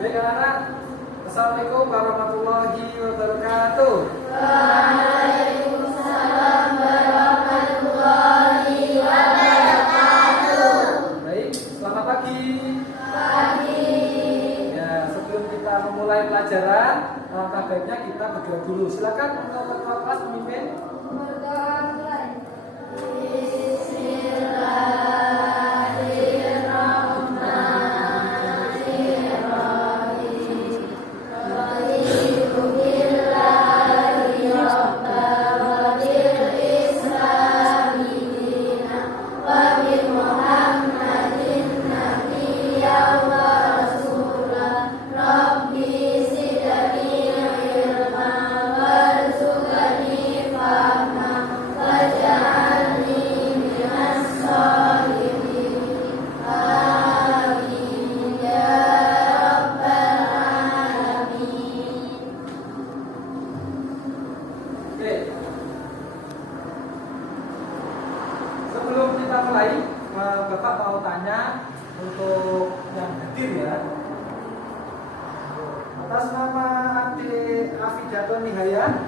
Baik anak-anak, Assalamualaikum warahmatullahi wabarakatuh. Waalaikumsalam warahmatullahi wabarakatuh. Baik, selamat pagi. Pagi. Ya, sebelum kita memulai pelajaran, alangkah baiknya kita berdoa dulu. Silakan untuk ketua kelas pemimpin. Sebelum kita mulai, Bapak mau tanya untuk yang hadir ya. Atas nama adik Afidatul Nihaya,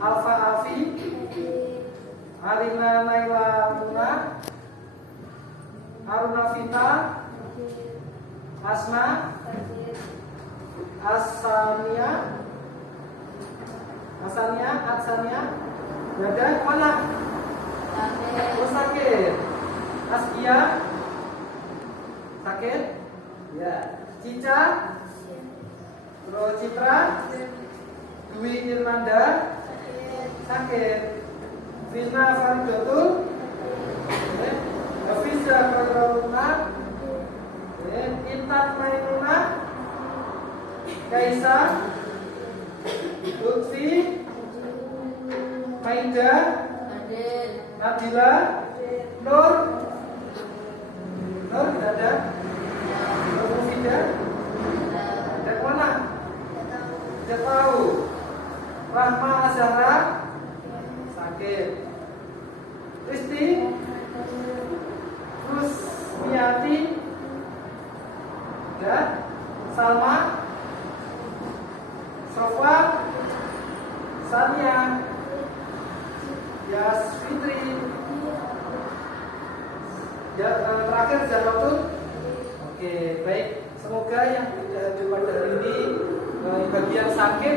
Alfa Alfi, Arina Naila Muna, Aruna Vita, Asma, Atsania, berada mana? Oh, sakit. Askia sakit? Ya. Cica, Citra, Dwi Irmanda sakit. Vina Faridotul, Hafiza Faruluna, Intan Mainuna, Kaisa, Lutfi, Maida, Nabila, Nur tidak ada. Nur Mufida, dan mana? Tidak tahu. Rahma Azhara sakit. Kristi, terus Miati, dan Salma, Sofa, Sania, Fitri, ya, terakhir Zalatul. Oke, baik. Semoga yang tidak hadir pada hari ini bagi yang sakit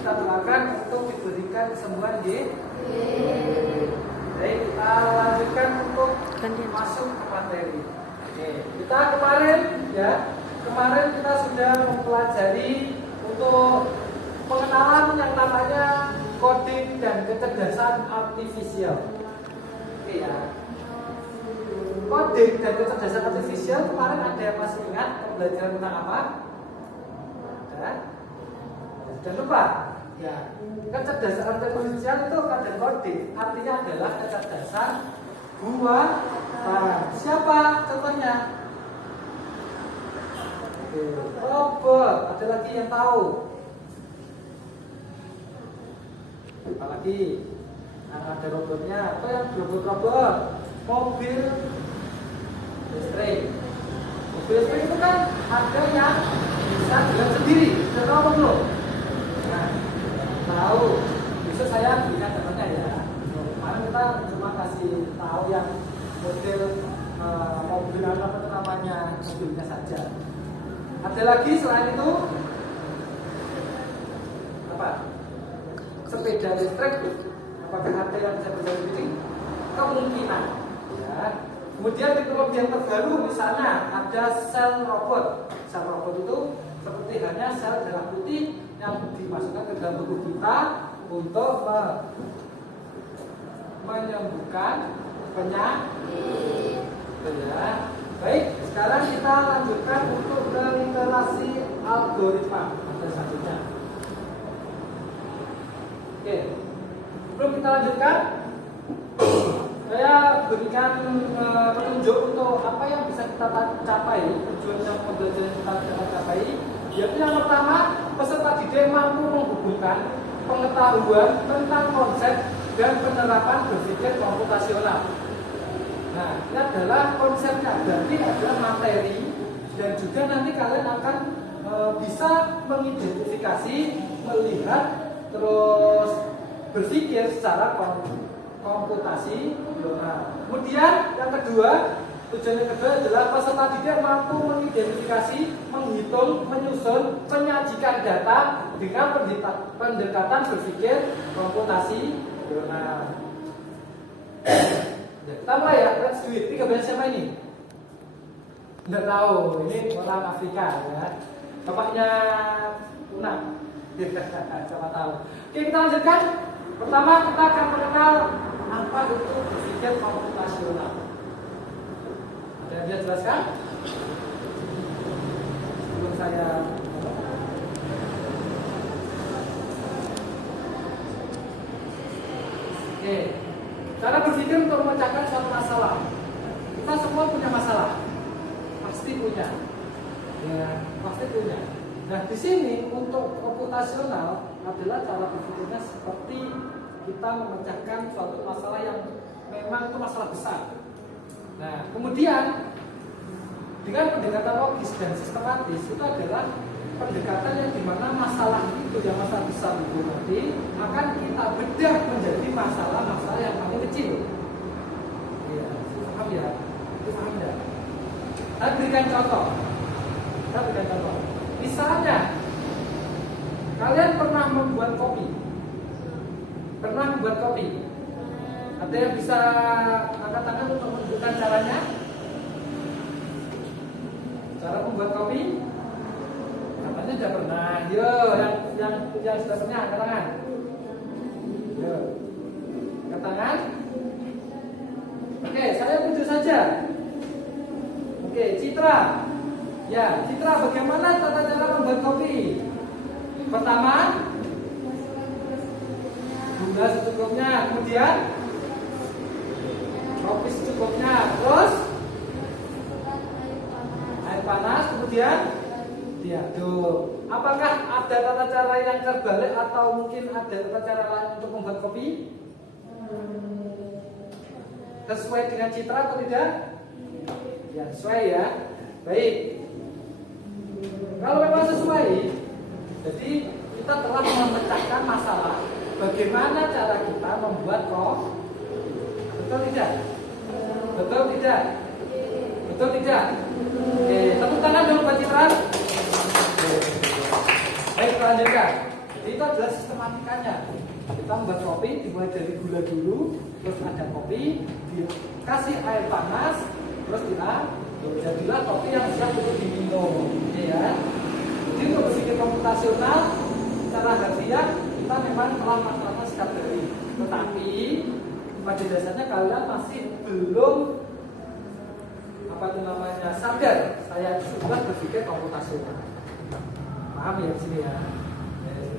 kita doakan untuk diberikan kesembuhan ya. Baik, kita lanjutkan untuk masuk ke materi. Oke, kita kemarin kita sudah mempelajari untuk pengenalan yang namanya coding dan kecerdasan artifisial. Oke ya. Coding dan kecerdasan artifisial kemarin ada yang masih ingat pembelajaran tentang apa? Ada? Sudah lupa? Ya. Kecerdasan artifisial itu kata coding, artinya adalah kecerdasan buatan. Siapa contohnya? Robot. Ada lagi yang tahu? Apalagi ada robotnya. Apa yang robot? Mobil listrik. Mobil listrik itu kan ada yang bisa jalan sendiri. Sudah tahu apa belum? Nah, tahu. Besok saya berikan contohnya ya. Kemarin kita cuma kasih tahu yang model mobil apa namanya, mobilnya saja. Ada lagi selain itu apa? Sepeda listrik. Apakah ada yang bisa berjalan sendiri? Kemungkinan. Ya. Kemudian teknologi yang terbaru misalnya ada sel robot. Sel robot itu seperti halnya sel darah putih yang dimasukkan ke dalam tubuh kita untuk menyembuhkan penyakit. Ya. Baik, sekarang kita lanjutkan untuk ke literasi algoritma. Ada selanjutnya. Oke, sebelum kita lanjutkan, saya berikan petunjuk untuk apa yang bisa kita capai, tujuan yang pembelajaran kita capai. Yaitu yang pertama, peserta didik mampu menghubungkan pengetahuan tentang konsep dan penerapan berpikir komputasional. Nah, ini adalah konsepnya, berarti adalah materi dan juga nanti kalian akan bisa mengidentifikasi, melihat, terus berpikir secara komputasi. Nah, kemudian yang kedua, tujuan yang kedua adalah peserta didik mampu mengidentifikasi, menghitung, menyusun, menyajikan data dengan pendekatan berpikir komputasi. Nah, kita mulai ya. Let's do it. Ini gambar siapa ini? Nggak tahu. Ini orang Afrika ya. Bapaknya Una. Siapa tahu. Oke, kita lanjutkan. Pertama kita akan mengenal apa itu berpikir komputasional. Ada yang bisa jelaskan? Sebelum saya Oke, cara berpikir untuk memecahkan suatu masalah. Kita semua punya masalah, pasti punya, ya pasti punya. Nah di sini untuk komputasional adalah cara berpikirnya seperti kita memecahkan suatu masalah yang memang itu masalah besar. Nah kemudian dengan pendekatan logis dan sistematis itu adalah pendekatan yang dimana masalah itu yang masalah besar itu nanti akan kita bedah menjadi masalah-masalah yang paling kecil. Iya, paham ya? Itu paham ya? Saya berikan contoh. Misalnya, kalian pernah membuat kopi? Pernah membuat kopi? Ada yang bisa angkat tangan untuk menunjukkan caranya? Cara membuat kopi? Katanya sudah pernah. Yo, yang sudah pernah angkat tangan. Yo, angkat tangan. Oke, saya tunjuk saja. Oke, Citra. Ya, Citra, bagaimana tata cara membuat kopi? Pertama, gula secukupnya. Kemudian, kopi secukupnya. Terus, air panas. Kemudian, diaduk. Apakah ada tata cara yang terbalik atau mungkin ada tata cara lain untuk membuat kopi? Sesuai dengan Citra atau tidak? Ya, sesuai ya. Baik. Kalau memang sesuai, jadi kita telah memecahkan masalah. Bagaimana cara kita membuat kopi? Betul tidak? Betul tidak? Betul tidak? Oke, tepuk tangan dulu buat Citra. Baik, kita lanjutkan. Jadi itu adalah sistematikanya. Kita membuat kopi dimulai dari gula dulu, terus ada kopi, dikasih air panas, terus jadilah kopi yang siap untuk diminum, ya. Jadi untuk berpikir komputasional, secara harfiah kita memang telah melakukan sikap dari, tetapi pada dasarnya kalian masih belum sadar saya sudah berpikir komputasional. Paham ya di sini ya?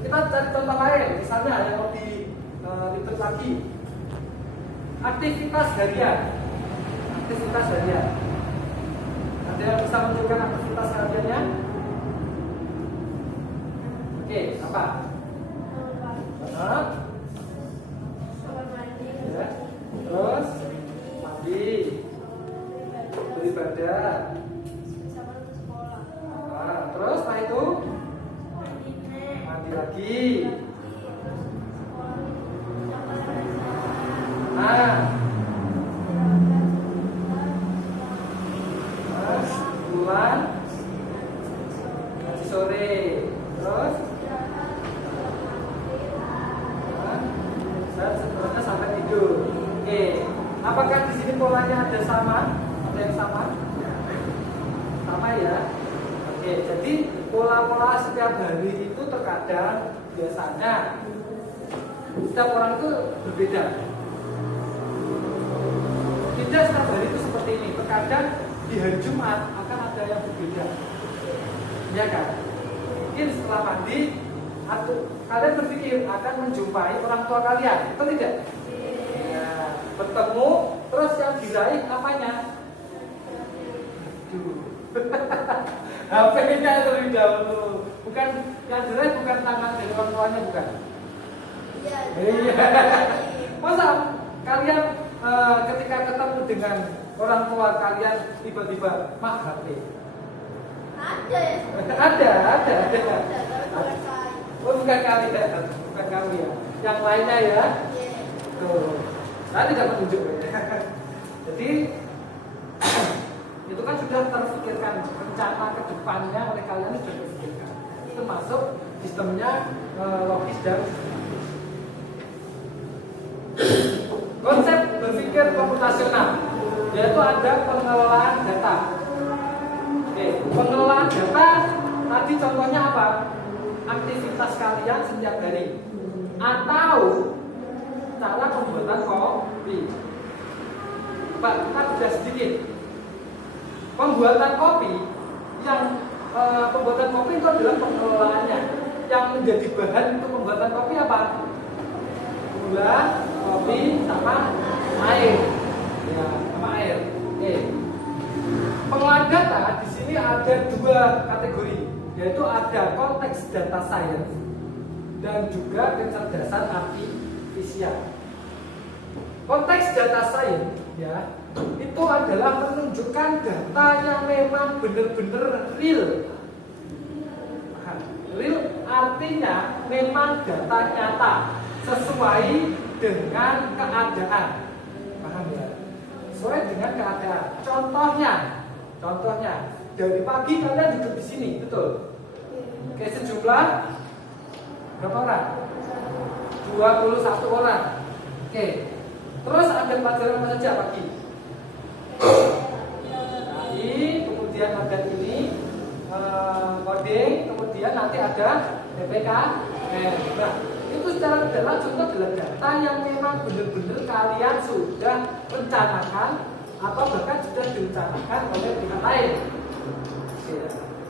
Kita cari contoh lain, misalnya yang lebih ribet lagi, aktivitas harian. Ada yang bisa menunjukkan aktivitas hariannya? Oke, apa? Ya. Terus mandi, beribadah. Terus setelah itu mandi lagi. Pulang ngaji sore, terus sebenarnya sampai tidur. Oke, apakah di sini polanya ada sama? Ada yang sama? Sama ya. Oke, jadi pola-pola setiap hari itu terkadang biasanya setiap orang itu berbeda. Tidak setiap hari itu seperti ini. Terkadang di hari Jumat akan ada yang berbeda, ya kan? Mungkin setelah mandi, atau kalian berpikir akan menjumpai orang tua kalian, betul tidak? Ya, bertemu, terus yang diraih apanya? HP-nya terlebih dahulu. Bukan yang diraih, bukan tangan dari orang tuanya, bukan? Iya. Masa kalian ketika ketemu dengan orang tua kalian tiba-tiba HP. Ada. Oh, bukan kami ya, bukan kamu ya. Yang lainnya ya. Tuh. Saya tidak menunjuk ya. Jadi itu kan sudah terpikirkan rencana ke depannya oleh kalian sudah terpikirkan. Itu masuk sistemnya logis dan konsep berpikir komputasional, yaitu ada pengelolaan data. Oke, pengelolaan data tadi contohnya apa? Aktivitas kalian setiap hari atau cara pembuatan kopi. Pak, kita sudah sedikit. Pembuatan kopi pembuatan kopi itu adalah pengelolaannya. Yang menjadi bahan untuk pembuatan kopi apa? Gula, kopi, sama air. Ya, sama air. Oke. Pengelolaan data di sini ada dua kategori, yaitu ada konteks data science dan juga kecerdasan artifisial. Konteks data science ya, itu adalah menunjukkan data yang memang benar-benar real. Real artinya memang data nyata sesuai dengan keadaan. Paham ya? Sesuai dengan keadaan. Contohnya dari pagi kalian duduk di sini, betul? Oke, sejumlah berapa orang? 21 orang. Oke. Terus ada pelajaran apa saja pagi? Kemudian ada ini coding, kemudian nanti ada PPK. Nah, itu secara tidak langsung adalah data yang memang benar-benar kalian sudah rencanakan atau bahkan sudah direncanakan oleh pihak lain.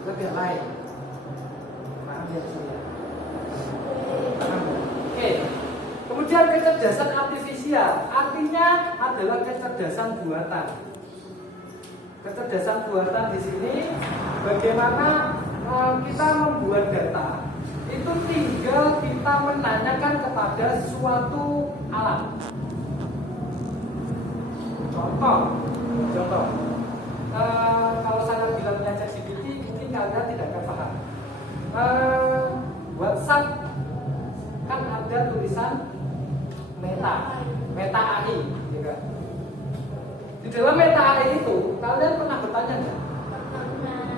Oleh pihak lain. Paham ya saya? Paham? Oke. Kemudian kecerdasan artifisial artinya adalah kecerdasan buatan. Kecerdasan buatan di sini bagaimana kita membuat data itu tinggal kita menanyakan kepada suatu alat. Contoh, kalau saya bilangnya ChatGPT mungkin kalian tidak akan paham. WhatsApp kan ada tulisan Meta AI, ya kan? Di dalam Meta AI itu kalian pernah bertanya nggak?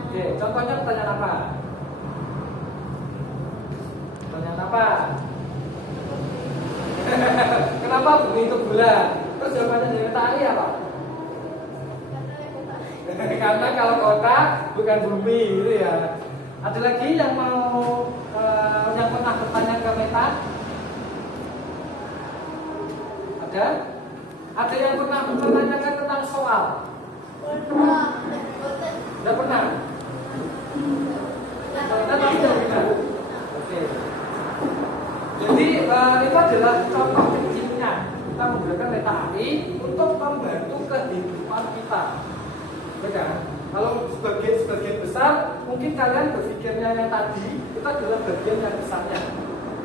Oke, contohnya pertanyaan apa? Pertanyaan apa? Kenapa bumi itu bulat? Terus jawabannya dari Meta AI apa? Karena kalau kota bukan bumi, gitu ya. Ada lagi yang mau yang pernah bertanya ke Meta? Ada yang pernah menanyakan tentang soal? Tidak pernah. Tapi tidak pernah. Oke. Jadi itu adalah contoh kecilnya. Kita menggunakan Meta AI untuk membantu kehidupan kita. Betul. Kalau sebagian besar, mungkin kalian berpikirnya yang tadi itu adalah bagian yang besarnya.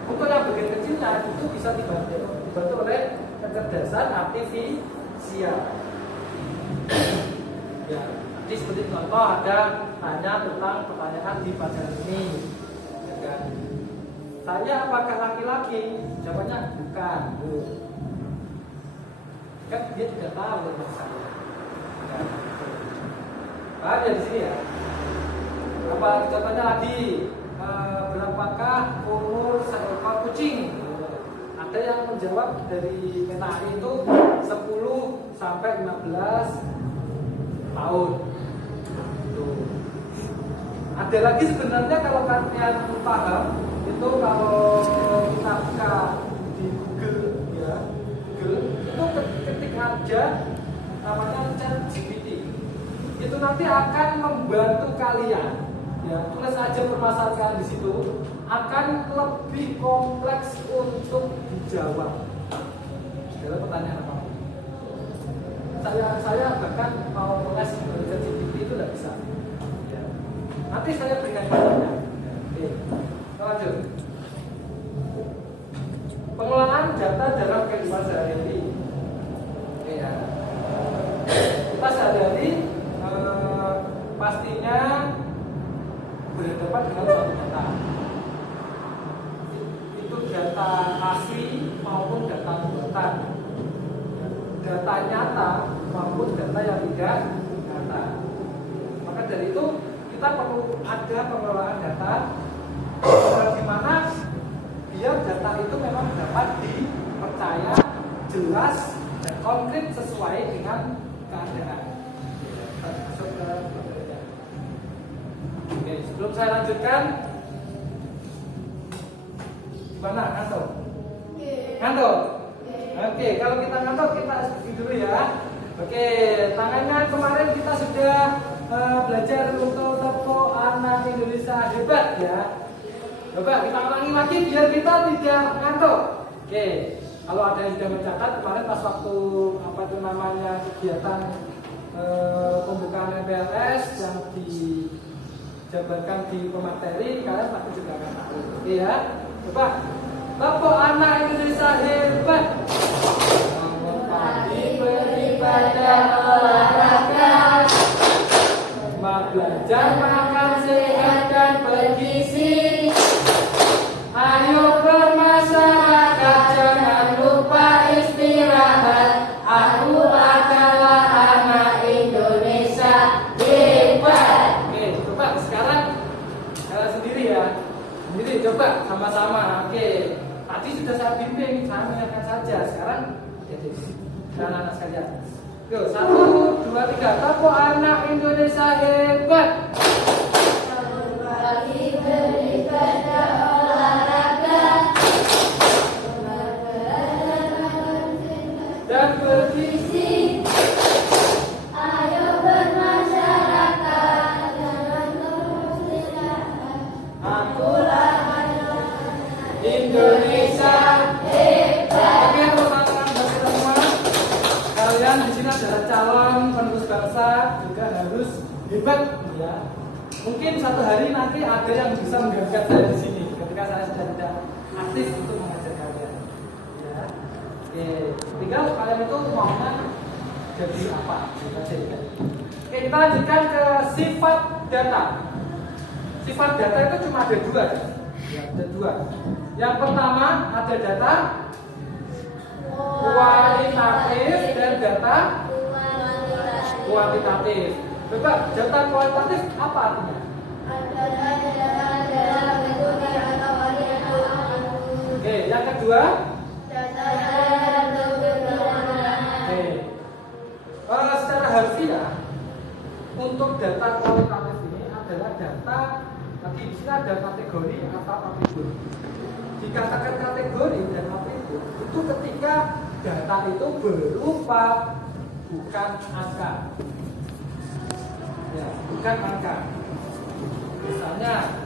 Untuk yang bagian kecilnya itu bisa dibantu oleh kecerdasan artifisial. Ya, jadi seperti contoh ada tanya tentang pertanyaan di pelajaran ini. Ya kan? Saya apakah laki-laki? Jawabannya bukan. Kan dia tidak tahu tentang saya. Ya. Paham ya di sini ya? Apa jawabannya lagi? Berapakah umur seekor kucing? Ada yang menjawab dari Meta AI itu 10 sampai 15 tahun. Tuh. Ada lagi sebenarnya kalau kalian paham itu kalau kita buka di Google ya, Google itu ketik aja namanya ChatGPT. Itu nanti akan membantu kalian. Ya, tulis aja permasalahan kalian di situ akan lebih kompleks untuk dijawab. Dalam pertanyaan apa? Saya bahkan mau les belajar GPT itu tidak bisa. Ya. Nanti saya berikan contohnya. Oke, kita lanjut. Pengelolaan data dalam kehidupan sehari-hari. Ya. Kita sehari-hari pastinya berhadapan dengan suatu data. Itu data asli maupun data buatan, data nyata maupun data yang tidak nyata. Maka dari itu kita perlu ada pengelolaan data di mana biar data itu memang dapat dipercaya, jelas dan konkret sesuai dengan keadaan. Oke, sebelum saya lanjutkan, gimana ngantuk? Ngantuk? Oke, kalau kita ngantuk kita seperti dulu ya. Oke, tangannya kemarin kita sudah belajar untuk tokoh anak Indonesia hebat ya. Coba kita ulangi lagi biar kita tidak ngantuk. Oke, kalau ada yang sudah mencatat kemarin pas waktu apa itu namanya kegiatan pembukaan MPLS yang dijabarkan di pemateri, kalian pasti juga akan tahu. Oke ya, coba tokoh anak Indonesia hebat. Pagi beribadah olahraga, belajar makan sehat dan bergizi. Ayo bermasyarakat, jangan lupa istirahat. Aku adalah anak Indonesia hebat. Oke, coba sekarang sendiri ya. Sendiri coba sama-sama. Oke, tadi sudah saya bimbing, saya mengingatkan saja. Sekarang jadi anak-anak sekalian. Yuk, 1, 2, 3. Tokoh anak Indonesia hebat. Pagi beribadah olahraga, Dan bergizi. ayo bermasyarakat, jangan terus istirahat. Akulah Indonesia hebat. Oke, teman-teman buat kita semua. Kalian di sini adalah calon penerus bangsa, juga harus hebat, ya. Mungkin suatu hari nanti ada yang bisa menggantikan saya di sini ketika saya sudah tidak aktif untuk mengajar kalian. Ya. Oke, tinggal kalian itu maunya jadi apa? Oke, kita lanjutkan ke sifat data. Sifat data itu cuma ada dua, ya, ada dua. Yang pertama ada data kualitatif dan data kuantitatif. Coba data kualitatif apa artinya? Oke, yang kedua. Oke, secara harfiah untuk data kualitatif ini adalah data. Nanti di sini ada kategori atau atribut. Dikatakan kategori dan atribut itu ketika data itu berupa bukan angka. Ya, bukan angka. Misalnya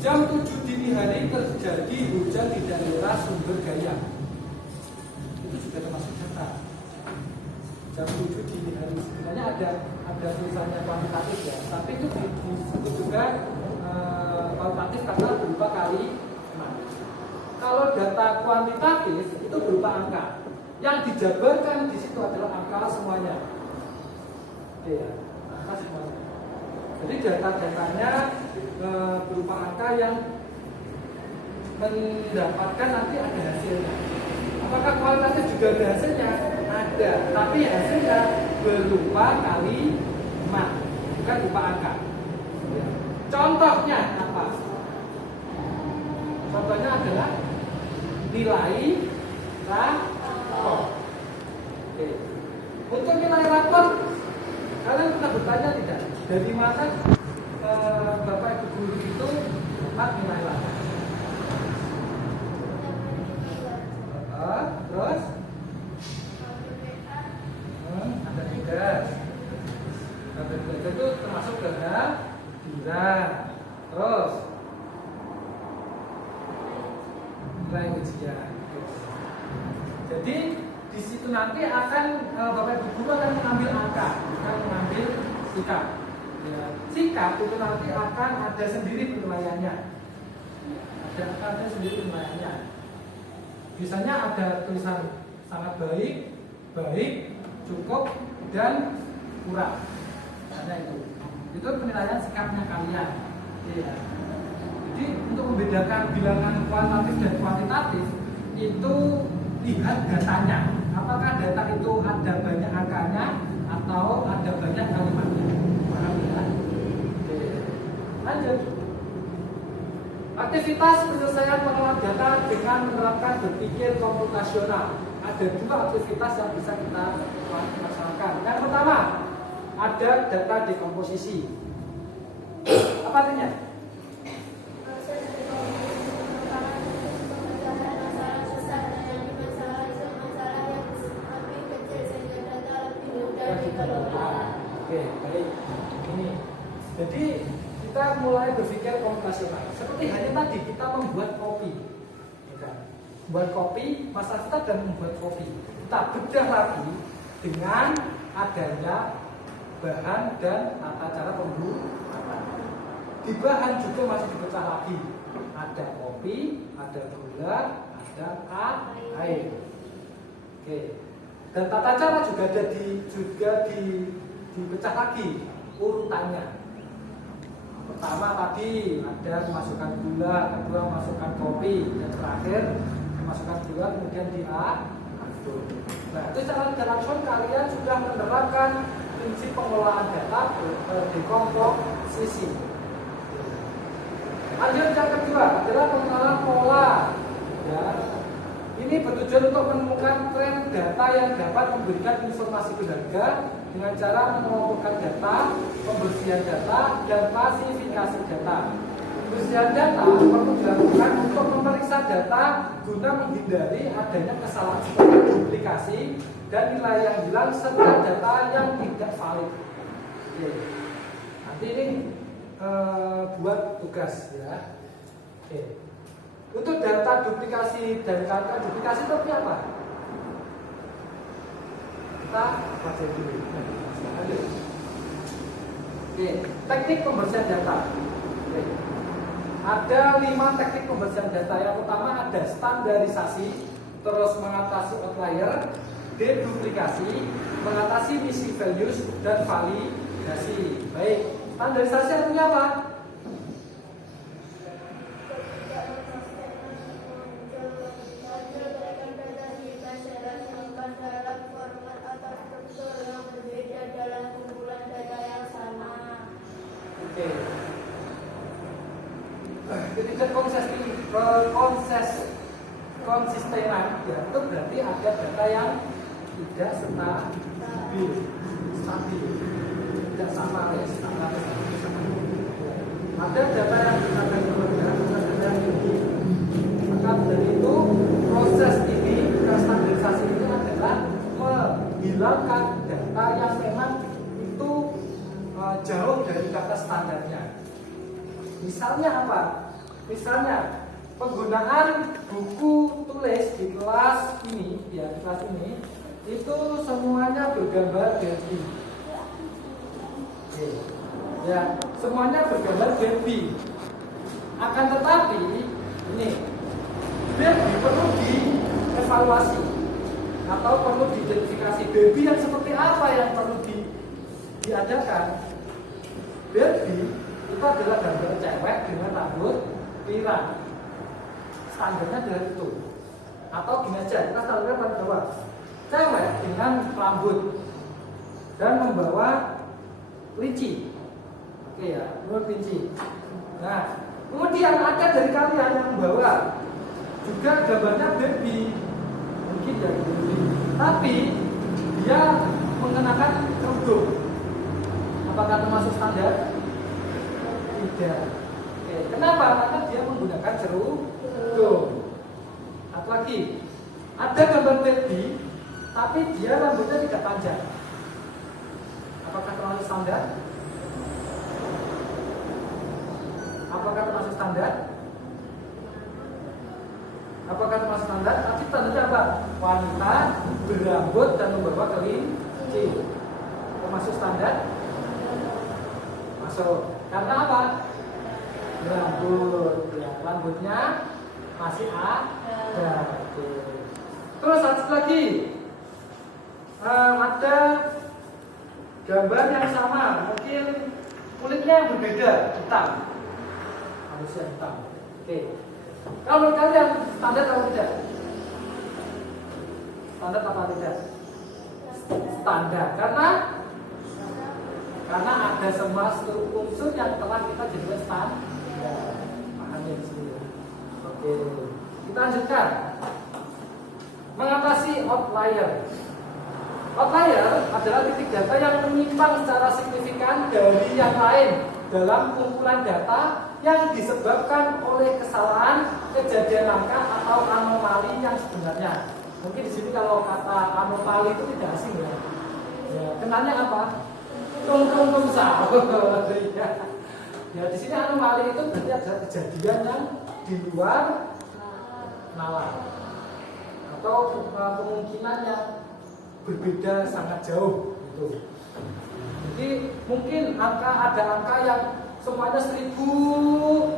jam 7 dini hari terjadi hujan di daerah Sumber Gaya. Itu juga termasuk data. Jam 7 dini hari sebenarnya ada tulisannya kuantitatif ya, tapi itu disebut juga kualitatif karena berupa kali. Kalau data kuantitatif itu berupa angka. Yang dijabarkan di situ adalah angka semuanya. Oke ya, angka semuanya. Jadi data-datanya berupa angka yang mendapatkan nanti ada hasilnya. Apakah kualitatif juga ada hasilnya? Ada, tapi hasilnya berupa kalimat, bukan berupa angka. Ya. Contohnya apa? Contohnya adalah nilai rapor. Oke. Untuk nilai rapor, kalian pernah bertanya tidak? Dari mana Bapak Ibu guru itu dapat nilai rapor? Terus? Ada tugas. Ada tugas itu termasuk kehadiran. Terus? Nilai ujian. Jadi di situ nanti akan Bapak Ibu guru akan mengambil angka, akan mengambil sikap. Ya, sikap itu nanti akan ada sendiri penilaiannya. Ada sendiri penilaiannya. Biasanya ada tulisan sangat baik, baik, cukup, dan kurang. Misalnya itu. Itu penilaian sikapnya kalian. Ya. Jadi untuk membedakan bilangan kualitatif dan kuantitatif itu lihat datanya. Apakah data itu ada banyak angkanya atau ada banyak kalimatnya? Paham ya? Oke. Lanjut. Aktivitas penyelesaian pengolahan data dengan menerapkan berpikir komputasional. Ada dua aktivitas yang bisa kita laksanakan. Yang pertama, ada data dekomposisi. Apa artinya? Proses dekomposisi merupakan pemecahan masalah besar yang masalah yang lebih kecil sehingga data lebih mudah dikelola. Oke, baik. Ini. Jadi kita mulai berpikir komputasional. Seperti hanya tadi kita membuat kopi. Ya kan? Membuat kopi, masalah kita dan membuat kopi. Kita bedah lagi dengan adanya bahan dan tata cara pembuatan. Di bahan juga masih dipecah lagi. Ada kopi, ada gula, ada air. Oke. Dan tata cara juga ada dipecah lagi urutannya. Pertama tadi ada masukkan gula, kedua masukkan kopi, dan terakhir masukkan gula kemudian diaduk. Nah, itu secara tidak langsung kalian sudah menerapkan prinsip pengelolaan data dekomposisi. Lanjut yang kedua adalah pengenalan pola. Ya. Ini bertujuan untuk menemukan tren data yang dapat memberikan informasi berharga dengan cara mengelompokkan data, pembersihan data, dan klasifikasi data. Pembersihan data perlu dilakukan untuk memeriksa data guna menghindari adanya kesalahan seperti duplikasi dan nilai yang hilang serta data yang tidak valid. Oke. Nanti ini buat tugas ya. Oke. Untuk data duplikasi dan data duplikasi itu apa? Kita baca dulu. Oke, teknik pembersihan data. Oke. Ada 5 teknik pembersihan data. Yang pertama ada standarisasi, terus mengatasi outlier, deduplikasi, mengatasi missing values, dan validasi. Baik, standarisasi artinya apa? Konsistenan ya, itu berarti ada data yang tidak stabil, tidak sama ya, standar. Ada data yang ada perbedaan, ada data yang tinggi. Maka dari itu proses ini, standarisasi ini adalah menghilangkan data yang memang itu jauh dari kata standarnya. Misalnya apa? Misalnya penggunaan buku tulis di kelas ini, ya di kelas ini, itu semuanya bergambar Barbie. Ya, semuanya bergambar Barbie. Akan tetapi ini Barbie perlu dievaluasi atau perlu diidentifikasi. Barbie yang seperti apa yang perlu diadakan? Barbie itu adalah gambar cewek dengan rambut pirang. Standarnya adalah itu. Atau gini aja, kita standarnya pada bawah. Cewek dengan rambut dan membawa kelinci. Oke ya, menurut kelinci. Nah, kemudian ada dari kalian yang membawa juga gambarnya Barbie. Mungkin dari Barbie. Tapi dia mengenakan kerudung. Apakah termasuk standar? Tidak. Oke, kenapa? Karena dia menggunakan kerudung. Satu lagi, ada gambar Barbie, tapi dia rambutnya tidak panjang. Apakah termasuk standar? Apakah termasuk standar? Apakah termasuk standar? Tapi standarnya apa? Wanita berambut dan membawa kelinci. Termasuk standar? Masuk. Karena apa? Rambut, ya, rambutnya masih ada. Terus satu lagi, ada gambar yang sama, mungkin kulitnya yang berbeda, hitam. Manusia hitam. Oke. Kalau menurut kalian standar atau tidak? Standar apa tidak? Standar. Karena ada semua unsur yang telah kita jadikan standar. Pahami di sini. Oke. Kita lanjutkan. Mengatasi outlier. Outlier adalah titik data yang menyimpang secara signifikan dari yang lain dalam kumpulan data yang disebabkan oleh kesalahan, kejadian langka atau anomali yang sebenarnya. Mungkin di sini kalau kata anomali itu tidak asing ya. Kenanya apa? Tung sahur. Ya di sini anomali itu berarti ada kejadian yang di luar nalar atau kemungkinan yang berbeda sangat jauh gitu. Jadi mungkin ada angka yang semuanya 1000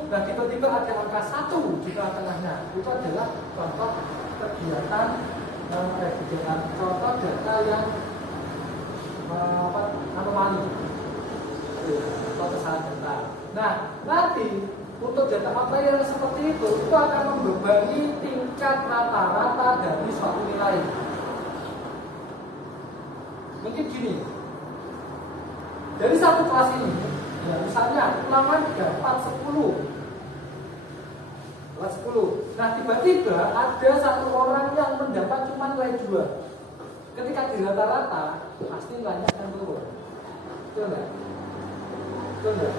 dan tiba-tiba ada angka 1 di tengah-tengahnya. Itu adalah contoh kegiatan contoh data yang anomali atau kesalahan data. Nah, nanti untuk data outlier seperti itu akan membebani tingkat rata-rata dari suatu nilai. Mungkin gini, dari satu kelas ini, ya misalnya ulangan dapat 10 kelas 10. Nah tiba-tiba ada satu orang yang mendapat cuma nilai 2. Ketika di rata-rata pasti nilainya akan turun. Betul nggak? Betul nggak?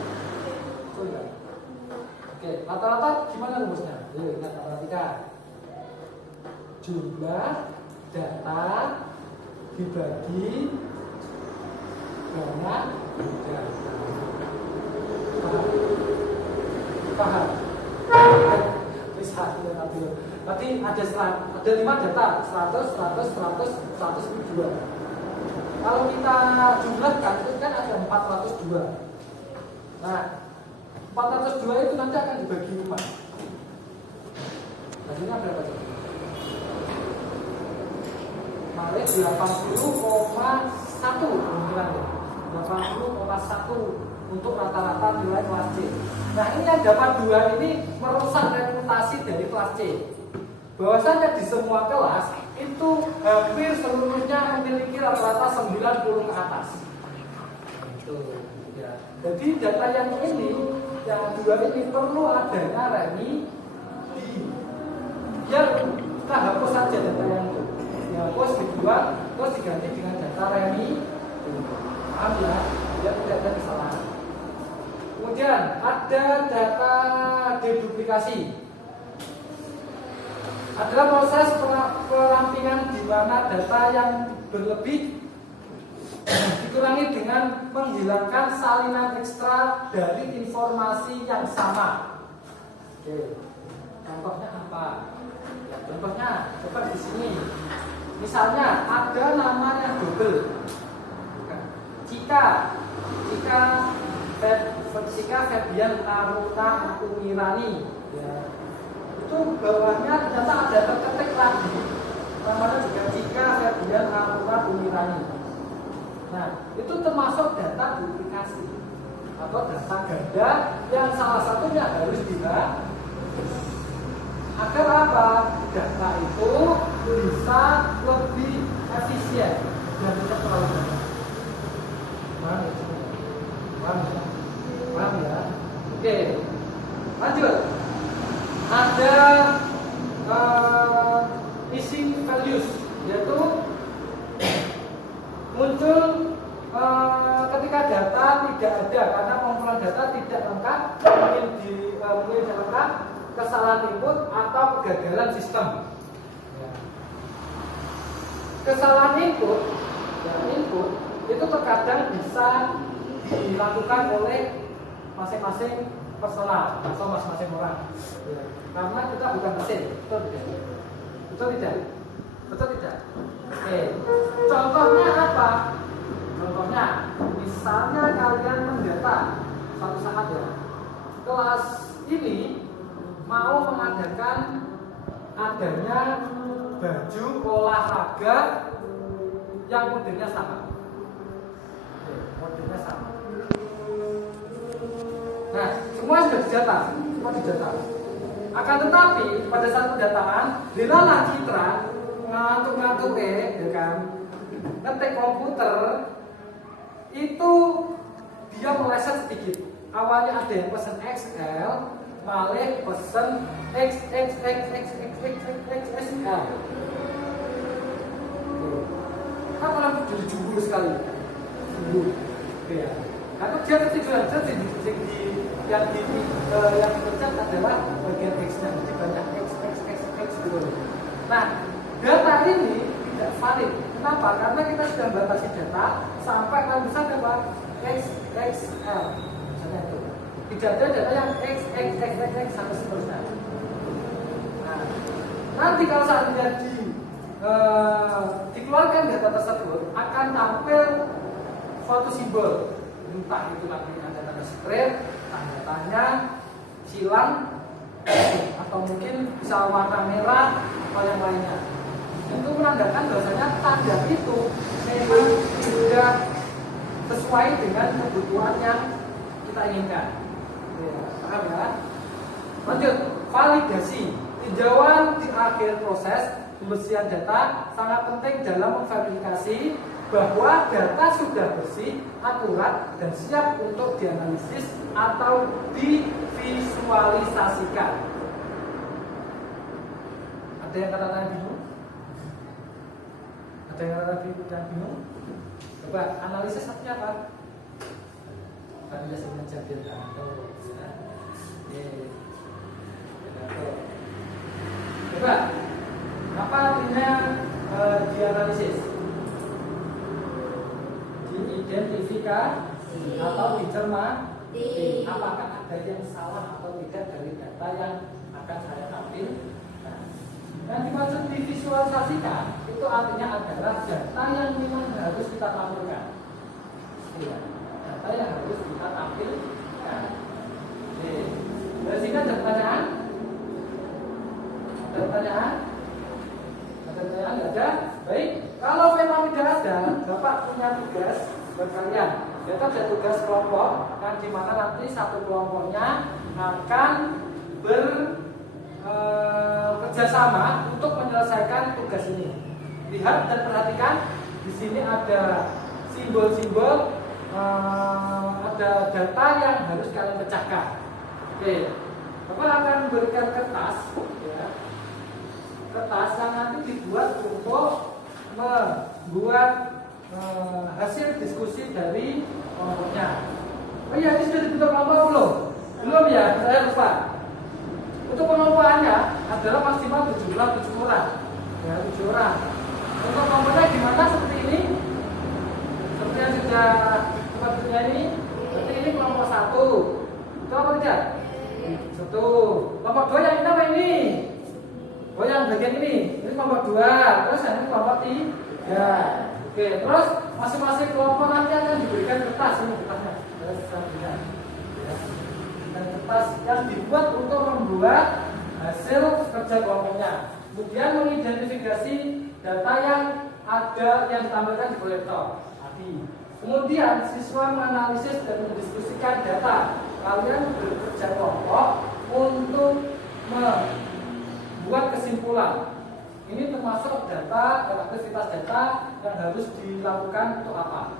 Betul nggak? Oke, rata-rata gimana rumusnya? Yuk kita perhatikan. Jumlah data dibagi banyak data. Paham? Bisa berarti ada 5 data 100, 100, 100, 102. Kalau kita jumlahkan itu kan ada 402. Nah 402 itu nanti akan dibagi 5. Hasilnya berapa? Kemarin 80,1 kemungkinannya 80,1 untuk rata-rata nilai kelas C. Nah ini yang dapat 2 ini merusak reputasi dari kelas C. Bahwasanya di semua kelas itu hampir seluruhnya memiliki rata-rata 90 ke atas. Itu ya. Jadi data yang ini, yang 2 ini perlu adanya remedi. Biar kita hapus saja data yang itu. Dihapus, dibuat, terus diganti dengan data remedi. Paham ya? Biar tidak ada kesalahan. Kemudian ada data deduplikasi. Adalah proses perampingan di mana data yang berlebih dikurangi dengan menghilangkan salinan ekstra dari informasi yang sama. Oke, contohnya apa? Ya, contohnya seperti di sini. Misalnya ada nama yang double. Jika Febian Aruna Umirani, ya, itu bawahnya ternyata ada terketik lagi namanya juga Jika Febian Aruna Umirani. Nah itu termasuk data duplikasi atau data ganda yang salah satunya harus dihapus. Agar apa? Data itu bisa lebih efisien dan tidak terlalu banyak. Paham ya? Oke, lanjut. Ada missing values, yaitu muncul ketika data tidak ada karena pengumpulan data tidak lengkap, mungkin tidak lengkap, kesalahan input atau kegagalan sistem. Kesalahan input, itu terkadang bisa dilakukan oleh masing-masing personal atau masing-masing orang. Karena kita bukan mesin, betul tidak? Betul tidak? Betul tidak? Oke. Contohnya apa? Contohnya, misalnya kalian mendata suatu saat ya, kelas ini mau mengadakan adanya baju olahraga yang modelnya sama. Oke, modelnya sama. Nah, semua sudah dicetak, semua dicetak. Akan tetapi pada saat pendataan, dilalah Citra ngantuk-ngantuk ya kan, ngetik komputer itu dia meleset sedikit. Awalnya ada yang pesan XL, malah pesan XXXXXXXL. Kan orang jadi jumbo sekali, jumbo. Ya. Karena dia ketiduran, yang dipencet adalah bagian X-nya, jadi banyak X gitu. Nah, data ini tidak valid. Kenapa? Karena kita sudah membatasi data sampai ratusan apa? XXL. Misalnya itu. Tidak ada data yang XXXX sampai seterusnya. Nah, nanti kalau seandainya dikeluarkan data tersebut akan tampil suatu simbol, entah itu nanti ada tanda strip, tanda tanya, silang, atau mungkin bisa warna merah atau yang lainnya. Itu menandakan bahwasanya tanda itu memang sudah sesuai dengan kebutuhan yang kita inginkan. Ya, paham ya? Lanjut, validasi. Tinjauan di akhir proses pembersihan data sangat penting dalam memverifikasi bahwa data sudah bersih, akurat, dan siap untuk dianalisis atau divisualisasikan. Ada yang kata-kata bingung? Ada yang kata-kata bingung? Coba analisis artinya apa? Analisis menjadi data. Coba apa artinya dianalisis? Diidentifikasi atau dicermati apakah ada yang salah atau tidak dari data yang akan saya tampil. Nah, yang dimaksud divisualisasikan itu artinya adalah data yang memang harus kita tampilkan. Ya, data yang harus kita tampilkan. Sehingga ada pertanyaan? Ada pertanyaan? Ada pertanyaan? Tidak ada? Baik. Kalau memang tidak ada, Bapak punya tugas buat kalian. Yaitu ada tugas kelompok, yang dimana nanti satu kelompoknya akan bekerjasama untuk menyelesaikan tugas ini. Lihat dan perhatikan, di sini ada simbol-simbol, ada data yang harus kalian pecahkan. Oke, Bapak akan memberikan kertas, ya, kertas yang nanti dibuat untuk membuat hasil diskusi dari kelompoknya. Oh iya, ini sudah dibentuk kelompok belum? Belum ya, saya lupa. Untuk pengelompokannya adalah maksimal 7 orang. Ya, 7 orang. Untuk kelompoknya gimana seperti ini? Seperti yang sudah sepertinya ini. Seperti ini kelompok 1. Itu apa tidak? 1. Kelompok 2 yang ini apa ini? Oh yang bagian ini kelompok 2. Terus yang ini kelompok 3. Oke, terus masing-masing kelompok nanti akan diberikan kertas ini kertasnya. Dan kertas yang dibuat untuk membuat hasil kerja kelompoknya. Kemudian mengidentifikasi data yang ada yang ditampilkan di proyektor tadi. Kemudian siswa menganalisis dan mendiskusikan data. Kalian bekerja kelompok untuk membuat kesimpulan. Ini termasuk data, aktivitas data yang harus dilakukan untuk apa?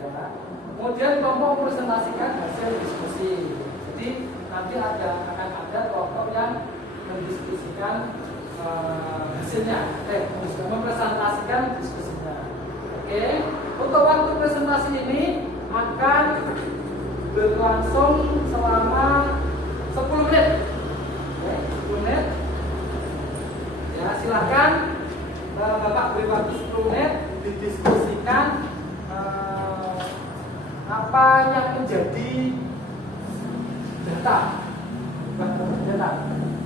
Ya. Kemudian kelompok mempresentasikan hasil diskusi. Jadi nanti akan ada kelompok yang mendiskusikan hasilnya, mempresentasikan diskusinya. Oke, untuk waktu presentasi ini akan berlangsung selama 10 menit. Oke, 10 menit. Ya, silahkan Bapak beri waktu 10 menit didiskusikan apa yang menjadi data,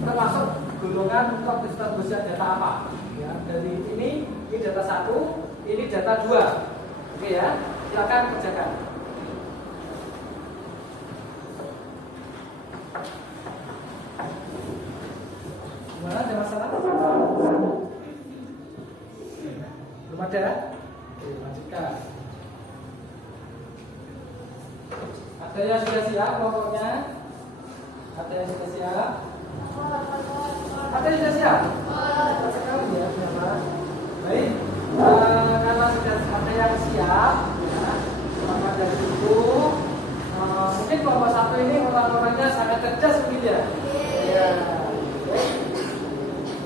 termasuk golongan untuk aktivitas data apa. Ya, dari ini data 1, ini data 2. Oke ya, silakan kerjakan. Gimana, ada masalah? Belum ada? Oke, lanjutkan. Ada Ada yang sudah siap kelompoknya? Ada yang sudah siap? Ada yang sudah siap? Cepat sekali ya, siapa? Baik, karena sudah ada yang siap, ya, maka dari itu mungkin kelompok satu ini orang-orangnya sangat cerdas begitu ya. Ya.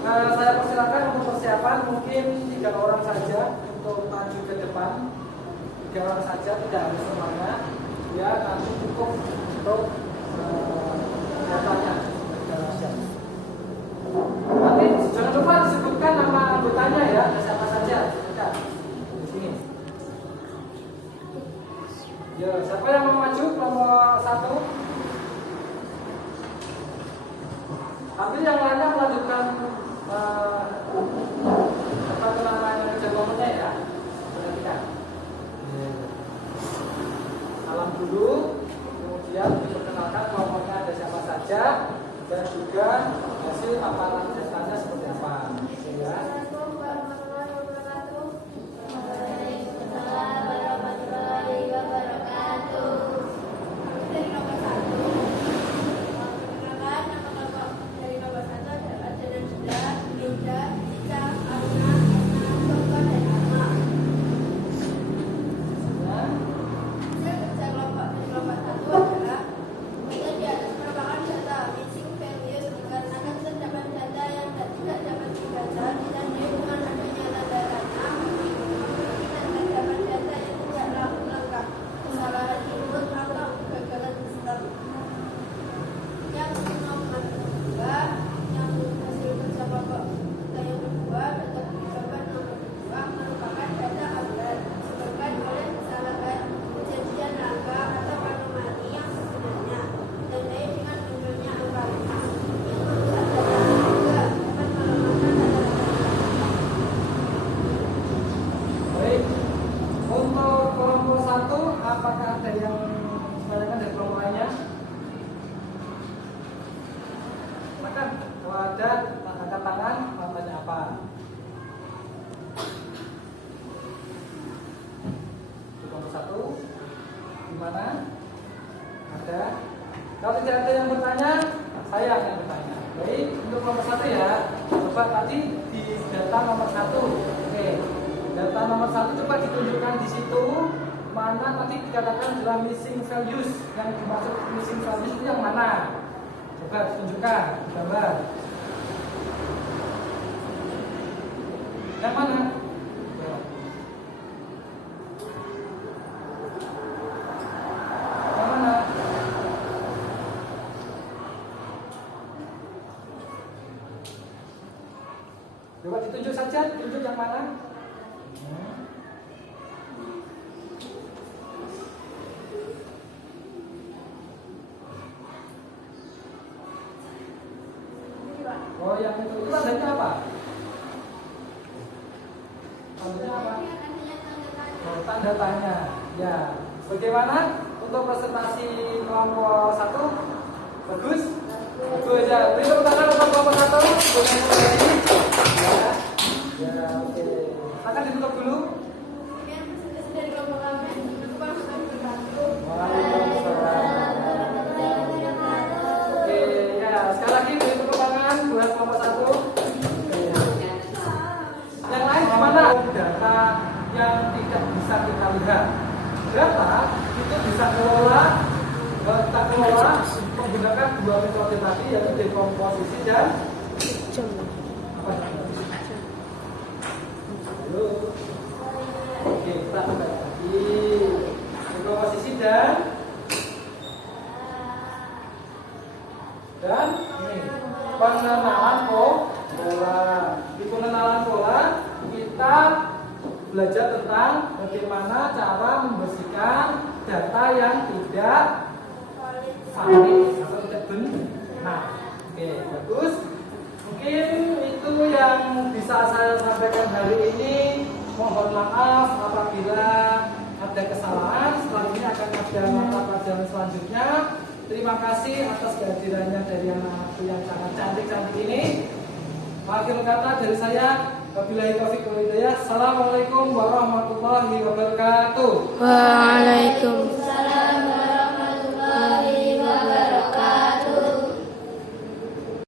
Saya persilakan untuk persiapan mungkin 3 orang saja untuk maju ke depan. 3 orang saja, tidak harus semuanya. Ya, nanti cukup untuk datanya. Nanti jangan lupa disebutkan nama anggotanya ya, siapa saja. Di sini. Ya, siapa yang mau maju kelompok 1? Tapi yang lainnya melanjutkan apa namanya kerja kelompoknya ya. Perhatikan. Salam dulu, kemudian diperkenalkan kelompoknya ada siapa saja dan juga hasil paparan datanya seperti apa. Ya. Apakah ada yang menanyakan dari kelompok lainnya? Silakan, kalau ada angkat tangan, mau tanya apa? Di kelompok 1, di mana? Ada? Kalau tidak ada yang bertanya, saya akan bertanya. Baik, untuk kelompok 1 ya. Coba tadi di data nomor 1. Oke, data nomor 1 coba ditunjukkan di situ. Mana tadi dikatakan adalah missing values. Yang dimaksud missing values itu yang mana? Coba ditunjukkan gambar. Yang mana? Yang mana? Coba ditunjuk saja, tunjuk yang mana? Oh, yang itu tandanya apa? Tandanya apa? Oh, tanda tanya. Ya. Bagaimana untuk presentasi kelompok 1? Bagus? Bagus ya. Beri tepuk tangan untuk kelompok 1. Ya. Ya, oke. Akan ditutup dulu. Oke, ya. Sekali lagi beri tepuk tangan buat kelompok 1. Yang lain gimana? Data yang tidak bisa kita lihat. Data itu bisa kita kelola menggunakan 2 metode tadi, yaitu dekomposisi dan apa? Halo. Oke, kita kembali lagi. Dekomposisi dan ini pengenalan pola. Di pengenalan pola kita belajar tentang bagaimana cara membersihkan data yang tidak valid atau tidak benar. Oke, bagus. Mungkin itu yang bisa saya sampaikan hari ini. Mohon maaf apabila ada kesalahan. Setelah ini akan ada mata pelajaran selanjutnya. Terima kasih atas kehadirannya dari anak yang sangat cantik-cantik ini. Akhir kata dari saya, wabillahi taufiq wal hidayah. Assalamualaikum warahmatullahi wabarakatuh. Waalaikumsalam.